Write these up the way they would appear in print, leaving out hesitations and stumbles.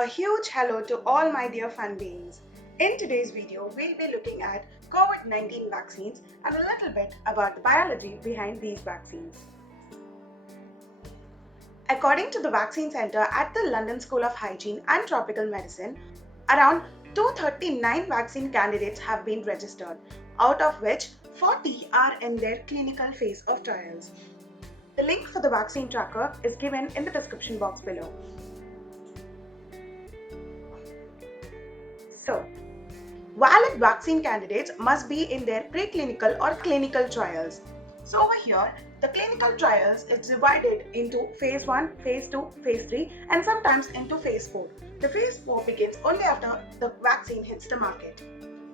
A huge hello to all my dear fun beings. In today's video, we'll be looking at COVID-19 vaccines and a little bit about the biology behind these vaccines. According to the Vaccine Centre at the London School of Hygiene and Tropical Medicine, around 239 vaccine candidates have been registered, out of which 40 are in their clinical phase of trials. The link for the vaccine tracker is given in the description box below. So, valid vaccine candidates must be in their preclinical or clinical trials. So over here, the clinical trials is divided into phase 1, phase 2, phase 3 and sometimes into phase 4. The phase 4 begins only after the vaccine hits the market.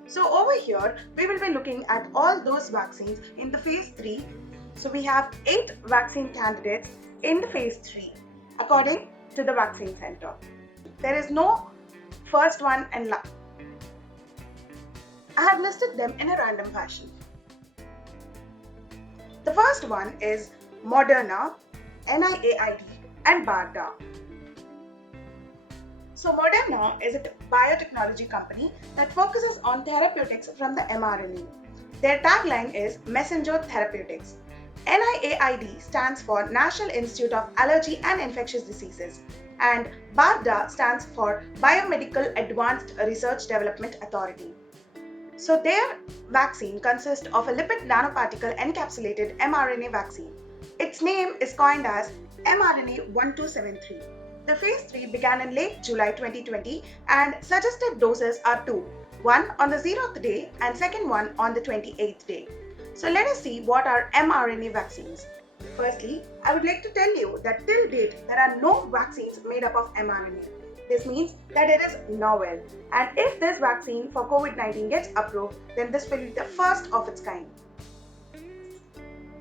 So over here, we will be looking at all those vaccines in the phase 3. So we have 8 vaccine candidates in the phase 3 according to the Vaccine Centre. There is no first one and last. I have listed them in a random fashion. The first one is Moderna, NIAID and BARDA. So Moderna is a biotechnology company that focuses on therapeutics from the mRNA. Their tagline is Messenger Therapeutics. NIAID stands for National Institute of Allergy and Infectious Diseases and BARDA stands for Biomedical Advanced Research Development Authority. So their vaccine consists of a lipid nanoparticle encapsulated mRNA vaccine. Its name is coined as mRNA 1273. The phase 3 began in late July 2020 and suggested doses are 2, one on the 0th day and second one on the 28th day. So let us see what are mRNA vaccines. Firstly, I would like to tell you that till date there are no vaccines made up of mRNA. This means that it is novel, and if this vaccine for COVID-19 gets approved, then this will be the first of its kind.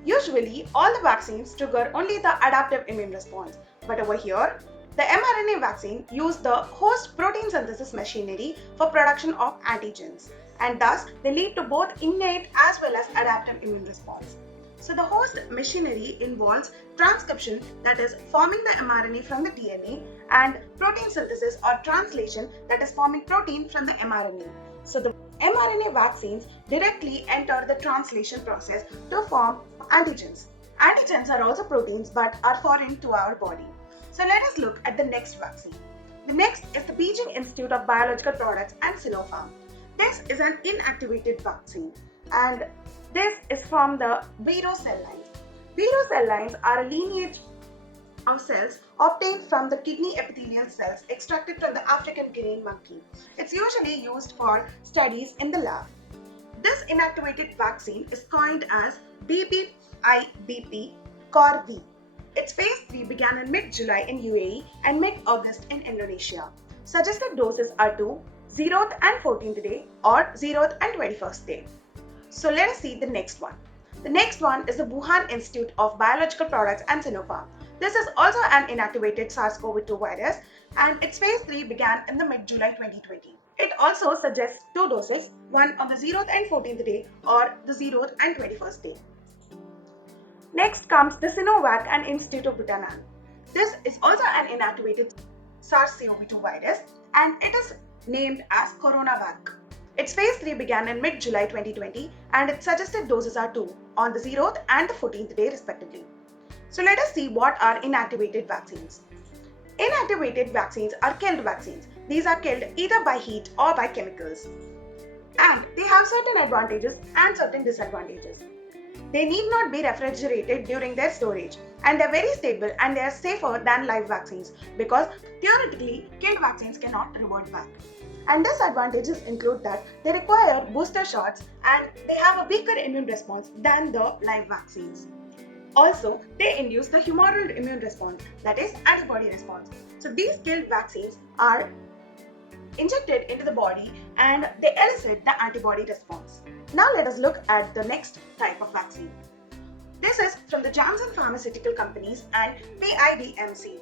Usually, all the vaccines trigger only the adaptive immune response, but over here, the mRNA vaccine use the host protein synthesis machinery for production of antigens, and thus they lead to both innate as well as adaptive immune response. So the host machinery involves transcription, that is forming the mRNA from the DNA, and protein synthesis or translation, that is forming protein from the mRNA. So the mRNA vaccines directly enter the translation process to form antigens. Antigens are also proteins but are foreign to our body. So let us look at the next vaccine. The next is the Beijing Institute of Biological Products and Sinopharm. This is an inactivated vaccine and this is from the Vero cell lines. Vero cell lines are a lineage of cells obtained from the kidney epithelial cells extracted from the African green monkey. It's usually used for studies in the lab. This inactivated vaccine is coined as BBIBP COR-V. Its phase 3 began in mid-July in UAE and mid-August in Indonesia. Suggested doses are 2, 0th and 14th day or 0th and 21st day. So let us see the next one. The next one is the Wuhan Institute of Biological Products and Sinopharm. This is also an inactivated SARS-CoV-2 virus and its phase 3 began in the mid-July 2020. It also suggests 2 doses, one on the 0th and 14th day or the 0th and 21st day. Next comes the Sinovac and Institute of Butantan. This is also an inactivated SARS-CoV-2 virus and it is named as CoronaVac. Its phase 3 began in mid-July 2020 and its suggested doses are 2 on the 0th and the 14th day respectively. So let us see what are inactivated vaccines. Inactivated vaccines are killed vaccines. These are killed either by heat or by chemicals. And they have certain advantages and certain disadvantages. They need not be refrigerated during their storage and they are very stable and they are safer than live vaccines because theoretically killed vaccines cannot revert back. And disadvantages include that they require booster shots and they have a weaker immune response than the live vaccines. Also, they induce the humoral immune response, that is antibody response. So these killed vaccines are injected into the body and they elicit the antibody response. Now let us look at the next type of vaccine. This is from the Janssen Pharmaceutical Companies and PIDMC,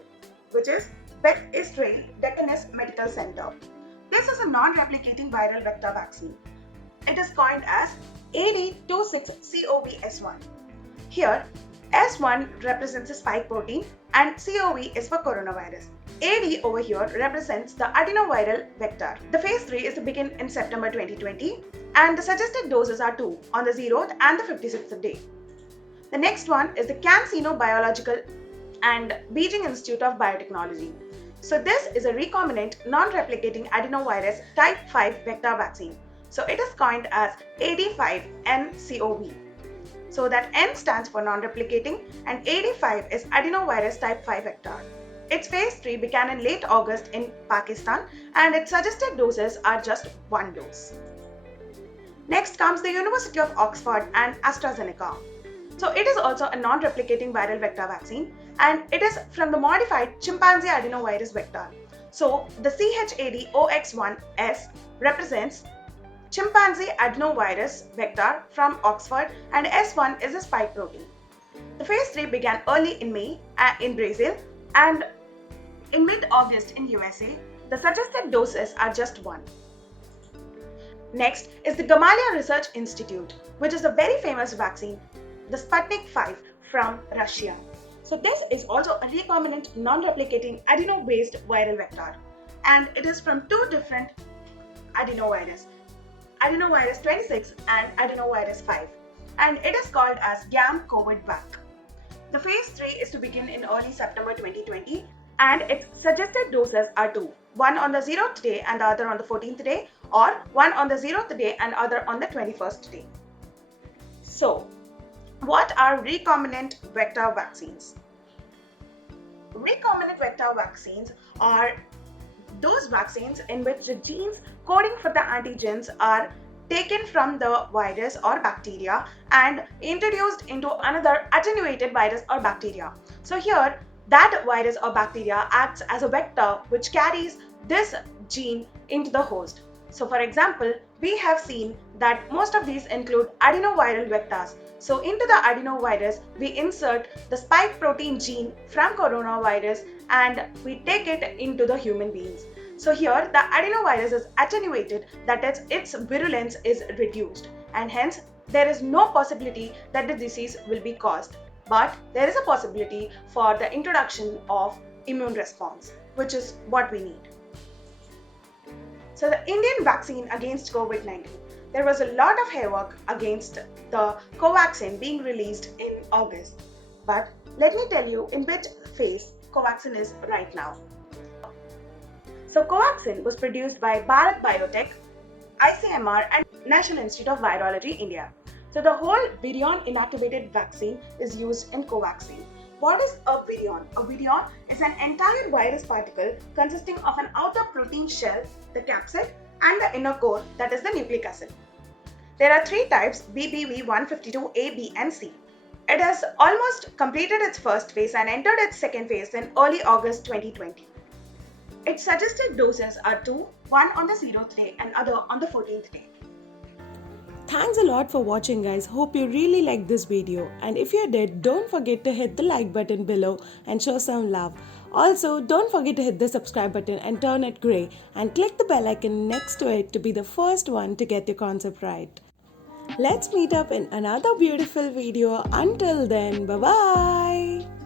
which is Beth Israel Deaconess Medical Center. This is a non-replicating viral vector vaccine. It is coined as AD26COVS1. Here, S1 represents the spike protein and COV is for coronavirus. AD over here represents the adenoviral vector. The phase 3 is to begin in September 2020 and the suggested doses are 2 on the 0th and the 56th day. The next one is the CanSino Biological and Beijing Institute of Biotechnology. So this is a recombinant non-replicating adenovirus type 5 vector vaccine. So it is coined as Ad5 NCV. So that N stands for non-replicating and Ad5 is adenovirus type 5 vector. Its phase 3 began in late August in Pakistan and its suggested doses are just 1 dose. Next comes the University of Oxford and AstraZeneca. So it is also a non-replicating viral vector vaccine and it is from the modified chimpanzee adenovirus vector. So the ChAd-OX1S represents chimpanzee adenovirus vector from Oxford and S1 is a spike protein. The phase 3 began early in May in Brazil and in mid-August in USA. The suggested doses are just 1. Next is the Gamaleya Research Institute, which is a very famous vaccine, the Sputnik V from Russia. So this is also a recombinant non-replicating adeno-based viral vector and it is from 2 different adenovirus, adenovirus 26 and adenovirus 5, and it is called as GAM COVID-Vac. The phase 3 is to begin in early September 2020 and its suggested doses are 2, one on the 0th day and the other on the 14th day, or one on the 0th day and other on the 21st day. So, what are recombinant vector vaccines? Recombinant vector vaccines are those vaccines in which the genes coding for the antigens are taken from the virus or bacteria and introduced into another attenuated virus or bacteria. So here, that virus or bacteria acts as a vector which carries this gene into the host. So for example, we have seen that most of these include adenoviral vectors. So into the adenovirus, we insert the spike protein gene from coronavirus and we take it into the human beings. So here the adenovirus is attenuated, that is, its virulence is reduced and hence there is no possibility that the disease will be caused. But there is a possibility for the introduction of immune response, which is what we need. So the Indian vaccine against COVID-19. There was a lot of havoc against the Covaxin being released in August. But let me tell you in which phase Covaxin is right now. So Covaxin was produced by Bharat Biotech, ICMR and National Institute of Virology, India. So the whole virion inactivated vaccine is used in Covaxin. What is a virion? A virion is an entire virus particle consisting of an outer protein shell, the capsid, and the inner core, that is the nucleic acid. There are 3 types, BBV152A, B and C. It has almost completed its first phase and entered its second phase in early August 2020. Its suggested doses are 2, one on the 0th day and other on the 14th day. Thanks a lot for watching, guys. Hope you really liked this video, and if you did, don't forget to hit the like button below and show some love. Also, don't forget to hit the subscribe button and turn it grey and click the bell icon next to it to be the first one to get your concept right. Let's meet up in another beautiful video. Until then, bye bye.